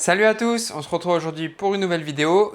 Salut à tous, on se retrouve aujourd'hui pour une nouvelle vidéo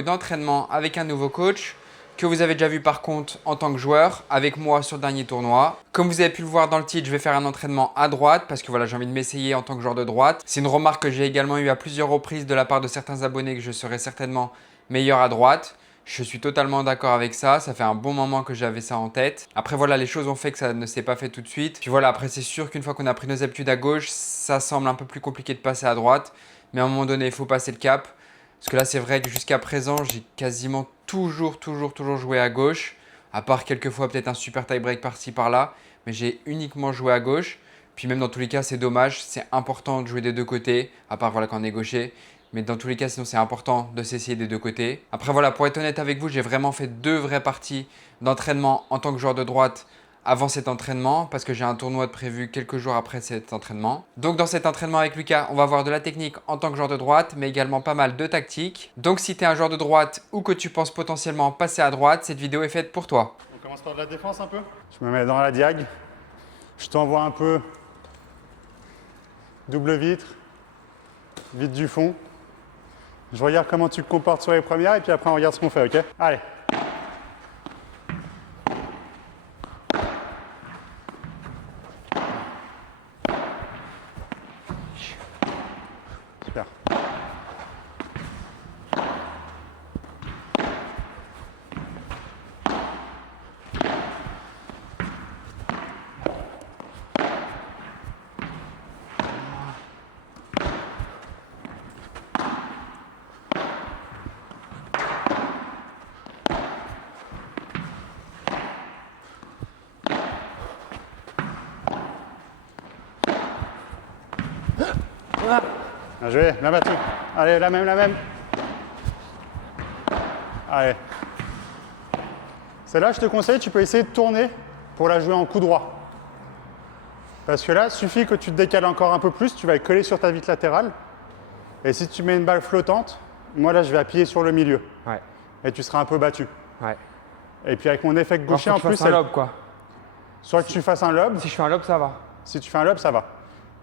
d'entraînement avec un nouveau coach que vous avez déjà vu par contre en tant que joueur avec moi sur le dernier tournoi. Comme vous avez pu le voir dans le titre, je vais faire un entraînement à droite parce que voilà, j'ai envie de m'essayer en tant que joueur de droite. C'est une remarque que j'ai également eue à plusieurs reprises de la part de certains abonnés que je serais certainement meilleur à droite. Je suis totalement d'accord avec ça, ça fait un bon moment que j'avais ça en tête. Après voilà, les choses ont fait que ça ne s'est pas fait tout de suite. Puis voilà, après c'est sûr qu'une fois qu'on a pris nos habitudes à gauche, ça semble un peu plus compliqué de passer à droite. Mais à un moment donné, il faut passer le cap. Parce que là, c'est vrai que jusqu'à présent, j'ai quasiment toujours joué à gauche. À part quelques fois peut-être un super tie-break par-ci par-là. Mais j'ai uniquement joué à gauche. Puis même dans tous les cas, c'est dommage. C'est important de jouer des deux côtés. À part voilà, quand on est gaucher. Mais dans tous les cas, sinon c'est important de s'essayer des deux côtés. Après voilà, pour être honnête avec vous, j'ai vraiment fait deux vraies parties d'entraînement en tant que joueur de droite avant cet entraînement parce que j'ai un tournoi de prévu quelques jours après cet entraînement. Donc dans cet entraînement avec Lucas, on va voir de la technique en tant que joueur de droite, mais également pas mal de tactique. Donc si tu es un joueur de droite ou que tu penses potentiellement passer à droite, cette vidéo est faite pour toi. On commence par de la défense un peu. Je me mets dans la diag. Je t'envoie un peu double vitre, vitre du fond. Je regarde comment tu te comportes sur les premières et puis après on regarde ce qu'on fait, ok? Allez. Super. Bien joué, bien battu. Allez, la même. Allez. Celle-là, je te conseille, tu peux essayer de tourner pour la jouer en coup droit. Parce que là, suffit que tu te décales encore un peu plus, tu vas le coller sur ta vitre latérale. Et si tu mets une balle flottante, moi là, je vais appuyer sur le milieu. Ouais. Et tu seras un peu battu. Ouais. Et puis avec mon effet gaucher en plus, un lob quoi. soit que tu fasses un lob, Si je fais un lob, ça va. si tu fais un lob, ça va.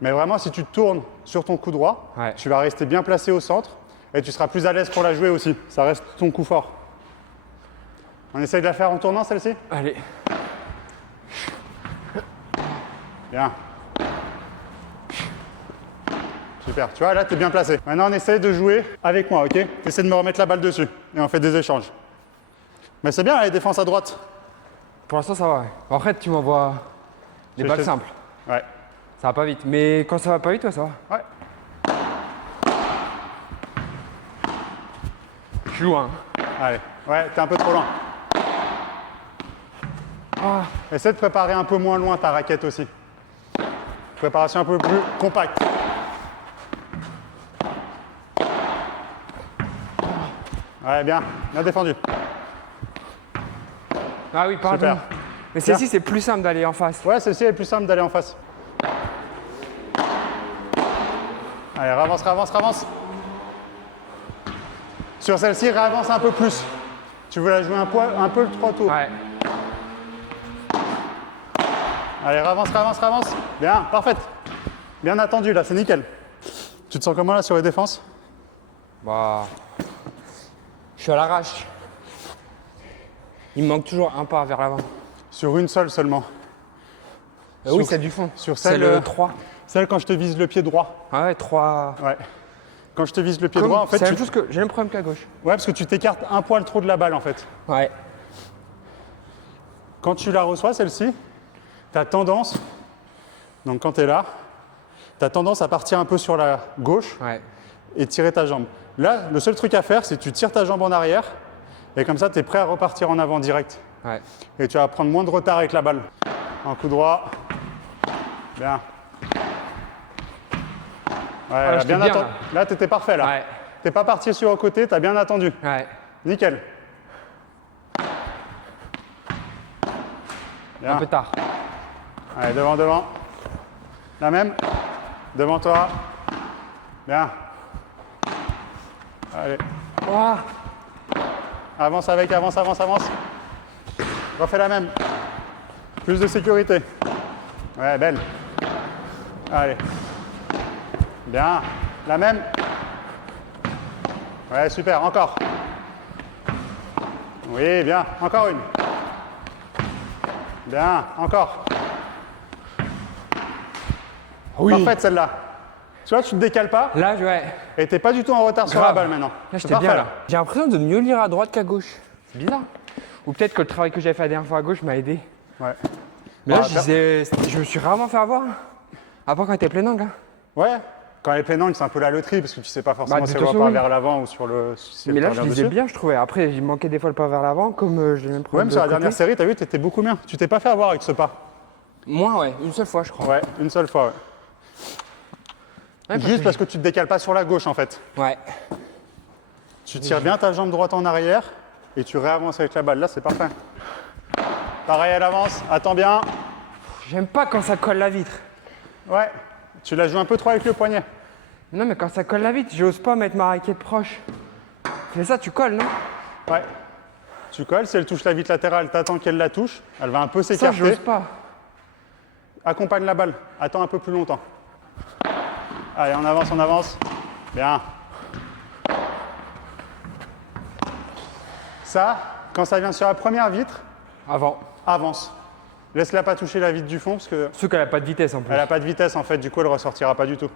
Mais vraiment, si tu tournes sur ton coup droit, Ouais. tu vas rester bien placé au centre et tu seras plus à l'aise pour la jouer aussi. Ça reste ton coup fort. On essaye de la faire en tournant celle-ci? Allez. Bien. Super. Tu vois, là, tu es bien placé. Maintenant, on essaye de jouer avec moi, ok? Tu essaies de me remettre la balle dessus et on fait des échanges. Mais c'est bien, les défenses à droite. Pour l'instant, ça va. Ouais. En fait, tu m'envoies des balles simples. Ouais. Ça va pas vite. Mais quand ça va pas vite, toi, ça va. Ouais. Je suis loin. Allez. Ouais, t'es un peu trop loin. Ah. Essaie de préparer un peu moins loin ta raquette aussi. Préparation un peu plus compacte. Ouais, bien défendu. Ah oui, pardon. Super. Mais celle-ci, c'est plus simple d'aller en face. Ouais, celle-ci est plus simple d'aller en face. Allez, avance. Sur celle-ci, réavance un peu plus. Tu veux la jouer un peu le 3 tours. Ouais. Allez, avance. Bien, parfaite. Bien attendu là, c'est nickel. Tu te sens comment là sur les défenses? Bah. Je suis à l'arrache. Il me manque toujours un pas vers l'avant. Sur une seule seulement. Oui, c'est du fond. Sur C'est celle, le 3. Celle quand je te vise le pied droit. Ah ouais, 3. Ouais. Quand je te vise le pied droit, en fait, c'est la même chose que j'ai le même problème qu'à gauche. ouais, parce que tu t'écartes un poil trop de la balle en fait. Ouais. Quand tu la reçois, celle-ci, tu as tendance, donc quand tu es là, tu as tendance à partir un peu sur la gauche Ouais. et tirer ta jambe. Là, le seul truc à faire, c'est que tu tires ta jambe en arrière et comme ça, tu es prêt à repartir en avant direct. Ouais. Et tu vas prendre moins de retard avec la balle. Un coup droit. Bien. Ouais, là, bien attendu. Là, tu étais parfait là. Ouais. Tu n'es pas parti sur le côté, tu as bien attendu. Ouais. Nickel. Bien. Un peu tard. Allez, devant. La même. Devant toi. Bien. Allez. Oh. Avance. Refais la même. Plus de sécurité. Ouais, belle. Allez. Bien. La même. Ouais, super, encore. Oui, bien, encore une. Bien, encore. Oui. Parfaite celle-là. Tu vois, tu te décales pas Là, ouais. et t'es pas du tout en retard sur la balle maintenant. Là, C'est j'étais bien parfait, là. J'ai l'impression de mieux lire à droite qu'à gauche. C'est bizarre. Ou peut-être que le travail que j'avais fait la dernière fois à gauche m'a aidé. Ouais. Mais là, Bon, je me suis rarement fait avoir. À part quand t'es plein angle. Hein. Ouais. Quand les plein angle, c'est un peu la loterie parce que tu sais pas forcément de si toute elle va façon, pas oui. vers l'avant ou sur le. Si Mais elle là, part je vers lisais dessus. bien, je trouvais. Après, il manquait des fois le pas vers l'avant, comme j'ai le même Ouais, problème. mais sur la de côté. dernière série, t'as vu, t'étais beaucoup bien. Tu t'es pas fait avoir avec ce pas. Moins, ouais. Une seule fois, je crois. Ouais, une seule fois, ouais. Ouais, Juste parce que tu te décales pas sur la gauche en fait. Ouais. Tu tires bien ta jambe droite en arrière et tu réavances avec la balle. Là, c'est parfait. Pareil à l'avance, attends bien. J'aime pas quand ça colle la vitre. Ouais, tu la joues un peu trop avec le poignet. Non, mais quand ça colle la vitre, j'ose pas mettre ma raquette proche. C'est ça, tu colles, non? Ouais. Tu colles, si elle touche la vitre latérale, t'attends qu'elle la touche. Elle va un peu Ça, s'écarter. j'ose pas. Accompagne la balle, attends un peu plus longtemps. Allez, on avance, on avance. Bien. Ça, quand ça vient sur la première vitre, Avant. avance. Laisse-la pas toucher la vitre du fond parce que Surtout qu'elle a pas de vitesse en plus. elle n'a pas de vitesse en fait, du coup elle ressortira pas du tout.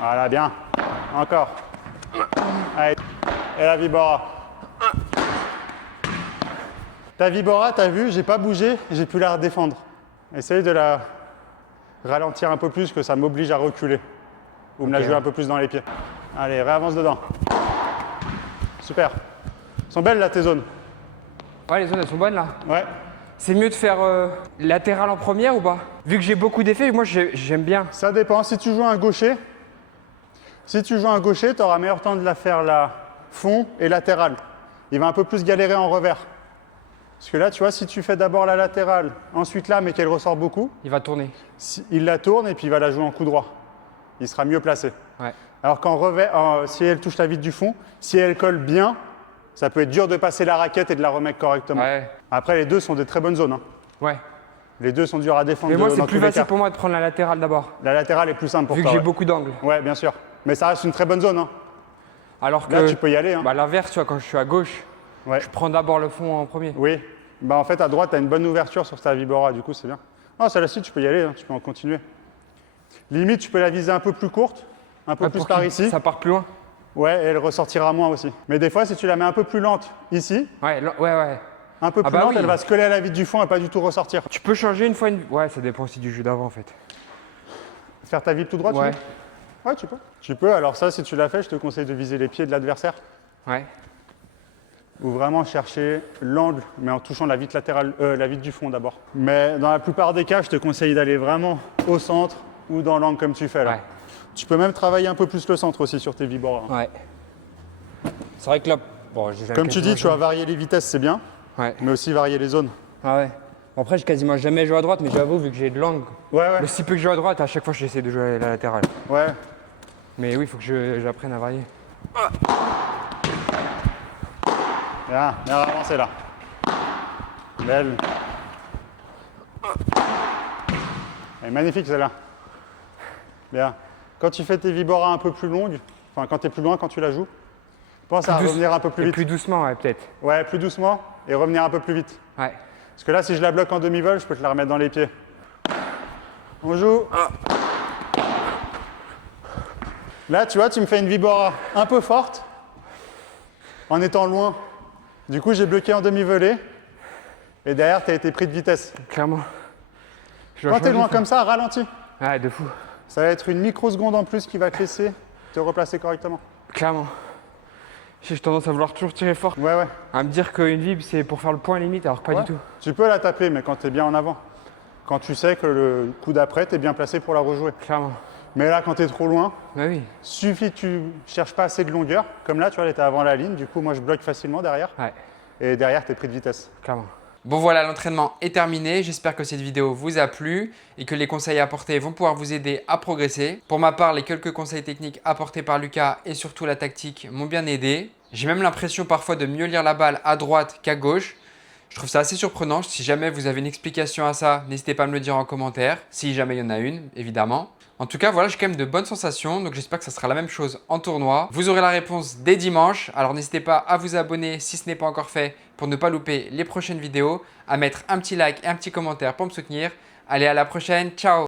Voilà, bien. Encore. Allez. Et la Vibora. Ta Vibora, t'as vu, j'ai pas bougé, j'ai pu la redéfendre. Essaye de la ralentir un peu plus, que ça m'oblige à reculer. Ou me la jouer un peu plus dans les pieds. Allez, réavance dedans. Super. Elles sont belles là tes zones. Ouais, les zones, elles sont bonnes là. Ouais. C'est mieux de faire latéral en première ou pas? Vu que j'ai beaucoup d'effets, moi j'aime bien. Ça dépend. Si tu joues un gaucher, tu auras meilleur temps de la faire la fond et latérale. Il va un peu plus galérer en revers. Parce que là, tu vois, si tu fais d'abord la latérale, ensuite là, mais qu'elle ressort beaucoup, Il va tourner. il la tourne et puis il va la jouer en coup droit. Il sera mieux placé. Ouais. Alors qu'en revers, si elle touche la vitre du fond, si elle colle bien, ça peut être dur de passer la raquette et de la remettre correctement. Ouais. Après, les deux sont des très bonnes zones. Hein. Ouais. Les deux sont durs à défendre. Mais moi, c'est dans plus tous les facile cas. pour moi de prendre la latérale d'abord. La latérale est plus simple pour Vu que toi. j'ai Ouais. beaucoup d'angles. Ouais, bien sûr. Mais ça reste une très bonne zone. Hein. Alors que. Là, tu peux y aller. Hein. Bah, l'inverse, tu vois, quand je suis à gauche, Ouais. je prends d'abord le fond en premier. Oui. Bah, en fait, à droite, tu as une bonne ouverture sur ta Vibora. Du coup, c'est bien. Ah, celle-ci, tu peux y aller. Hein. Tu peux en continuer. Limite, tu peux la viser un peu plus courte. Un peu Ouais, plus pour par qu'il- ici. Ça part plus loin. Ouais, et elle ressortira moins aussi. Mais des fois, si tu la mets un peu plus lente ici, Ouais, ouais. un peu plus bah lente, oui. elle va se coller à la vitre du fond et pas du tout ressortir. Tu peux changer une fois une. Ouais, ça dépend aussi du jeu d'avant en fait. Faire ta vitre tout droit, Ouais. tu veux? Ouais, tu peux. Tu peux. Alors ça, si tu l'as fait, je te conseille de viser les pieds de l'adversaire. Ouais. Ou vraiment chercher l'angle, mais en touchant la vitre latérale, la vitre du fond d'abord. Mais dans la plupart des cas, je te conseille d'aller vraiment au centre ou dans l'angle comme tu fais là. Ouais. Tu peux même travailler un peu plus le centre aussi sur tes Vibora. Hein. Ouais. C'est vrai que là. Bon, j'ai jamais Comme tu dis, tu quasiment vas varier les vitesses, c'est bien, joué. Ouais. mais aussi varier les zones. Ah ouais. Bon, après, j'ai quasiment jamais joué à droite, mais j'avoue, vu que j'ai de l'angle, Ouais, ouais. le si peu que je joue à droite, à chaque fois, j'essaie de jouer à la latérale. Ouais. Mais oui, il faut que j'apprenne à varier. Bien, bien avancé là. Belle. Elle est magnifique celle-là. Bien. Quand tu fais tes Vibora un peu plus longues, enfin quand tu es plus loin, quand tu la joues, pense à Plus douce- revenir un peu plus Et vite. plus doucement, ouais, peut-être. Ouais, plus doucement et revenir un peu plus vite. Ouais. Parce que là, si je la bloque en demi-vol, je peux te la remettre dans les pieds. On joue. Là, tu vois, tu me fais une Vibora un peu forte en étant loin. Du coup, j'ai bloqué en demi-volée et derrière, tu as été pris de vitesse. Clairement. Je dois Quand tu es changer loin ça. comme ça, ralentis. Ouais, de fou. Ça va être une microseconde en plus qui va te laisser te replacer correctement. Clairement. J'ai tendance à vouloir toujours tirer fort. Ouais, ouais. À me dire qu'une vib, c'est pour faire le point limite, alors que pas Ouais. du tout. Tu peux la taper, mais quand tu es bien en avant. Quand tu sais que le coup d'après, tu es bien placé pour la rejouer. Clairement. Mais là, quand tu es trop loin, Bah oui. suffit que tu cherches pas assez de longueur. Comme là, tu vois, elle était avant la ligne. Du coup, moi, je bloque facilement derrière. Ouais, Et derrière, tu es pris de vitesse. clairement. Bon voilà, l'entraînement est terminé. J'espère que cette vidéo vous a plu et que les conseils apportés vont pouvoir vous aider à progresser. Pour ma part, les quelques conseils techniques apportés par Lucas et surtout la tactique m'ont bien aidé. J'ai même l'impression parfois de mieux lire la balle à droite qu'à gauche. Je trouve ça assez surprenant. Si jamais vous avez une explication à ça, n'hésitez pas à me le dire en commentaire. Si jamais il y en a une, évidemment. En tout cas, voilà, j'ai quand même de bonnes sensations, donc j'espère que ça sera la même chose en tournoi. Vous aurez la réponse dès dimanche, alors n'hésitez pas à vous abonner si ce n'est pas encore fait pour ne pas louper les prochaines vidéos, à mettre un petit like et un petit commentaire pour me soutenir. Allez, à la prochaine, ciao!